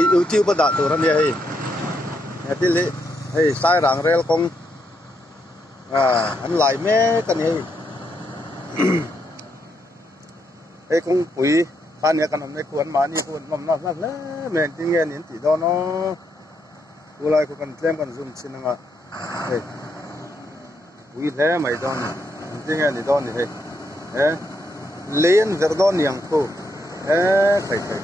YouTube pada tu ram ya hei nanti le hei sai rang rel kong anh lại mé cái này hei kong pui kan ya kan me kuan ma ni kuan mam na na le men ting nge nin ti do no ulai ko kan tlem kan zoom sin nga hei pui le mai don ting nge ni don ni hei len verdon yang ko khai khai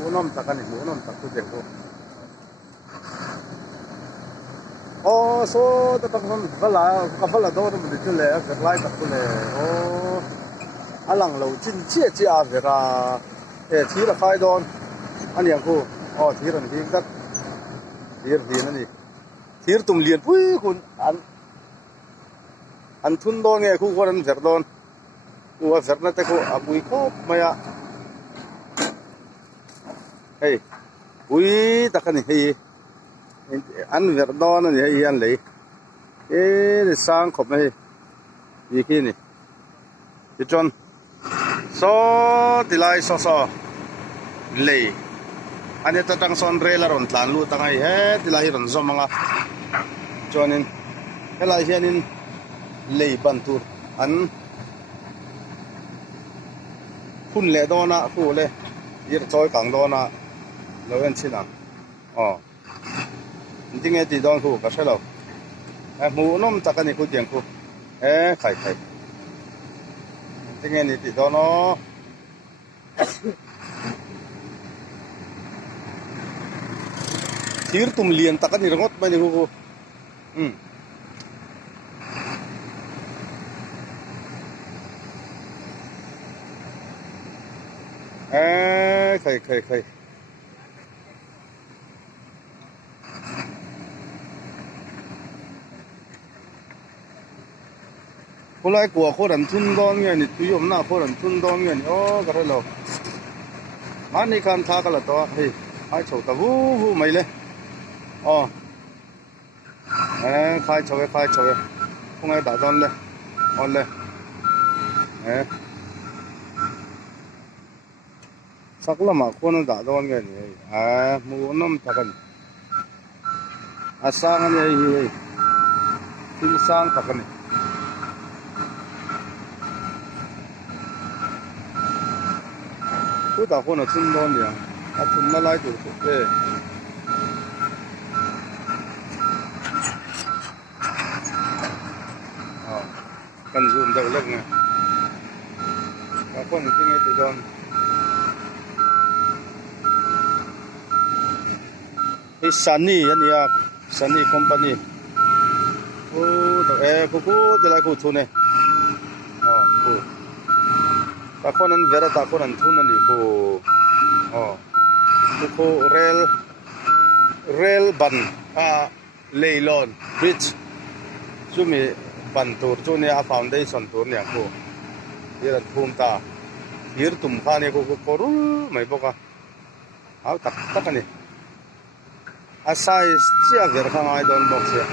munom takani munom takku deko oh so ta takon vala do de tule verlai takule oh alang lo chin chia chia vera thi la khai don an yang ko oh thi ran ding tak thir din ani thir tum lian pui kun an thun do nge ku ko ran ver don u ver na te ko abui ko maya hey ui takani hey an ver don ani hey an lei ni sang khop mai yi ki ni ti chon so tilai so lei ani ta tang son rela ron tlan lu tangai he tilai ron zomanga chonin helai hianin lei bantur an phun le dona fu le yir choi kang dona lo en china ting e ti don khu ka shelo mu nom takani khu tiang khu khai khai ting e ni ti don no thir tum lian takani rangot mai ni khu khai hôm nay của cô đàn thun đong nghe nè tuy hôm nào cô đàn thun đong nghe nè cái đó là mà này kan thà cái là to hey ai chầu ta vu mày lên khai chầu không ai đã đón lên on lên sắc là mà cô nó đã đón nghe nè mua năm thà cần sang anh ấy tin sang thà cần cứ ta con nó chun đón đi chun nó lại được thế cần zoom đầu lưng nè ta con nó nghe từ đón cái Sunny company cô thì lại cô thu này cô ta con ăn vera ta con ăn thu này cô rail ban leilon bridge chú mi ban tour chú này foundation tour này cô đi là thum ta hier tum kha này cô rul mấy bốc áo tắc cái này size chia ver khang ai don box ya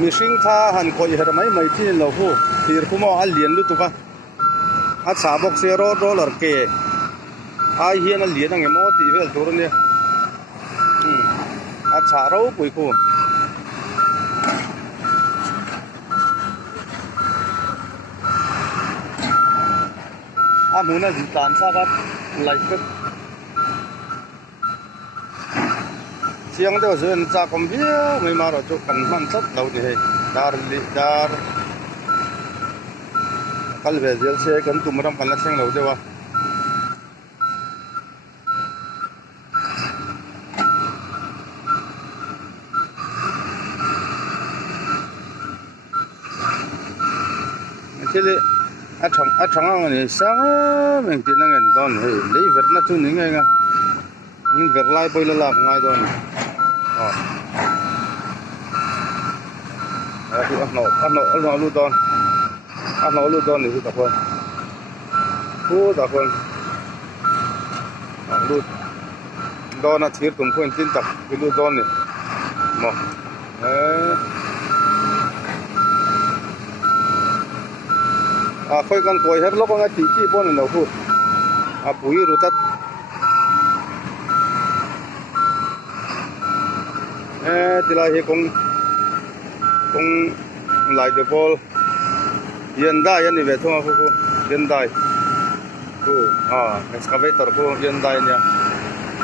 mishing tha han koi her mai tin lo hu tir kuma al lian lu tuka a sa box zero dollar ke ai hian al lian ang mo ti vel tur ne a cha ro pui ku a muna di tan sa ka lai ka chiang đeo dân ra công việc mấy mà rồi cho cần man chất đầu thì dar kal về dưới xe cần tụm ram cần là sang đầu đâu thế thì chồng anh này sáng mình tin anh đón lấy vật nó tu những ngay nhưng vật lại bây giờ làm ngay đón thì ăn nọ luôn đòn thì tập hơn tập hơn luôn đòn là chỉ tụng quên tin tập cái luôn đòn này mà khơi con cối hết lúc con chỉ bốn này đâu phút bùi rồi tắt thì là hiện cũng lại được bol hiện đại anh về thôi cô hiện đại excavator cô hiện đại nha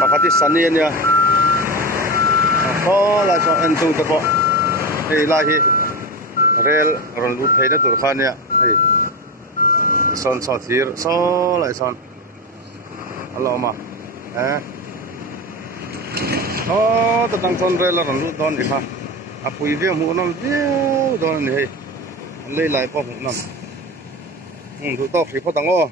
pakati sunny nha là cho anh tung tập thì là hi rail rồi lút thấy nó tụt khan nha son thier lại son alo mà tập tăng son rail là lút đòn đi ha bùi viêm hũ năm viêu đòn này lấy lại bao hũ năm tụi tao phải phát tăng ô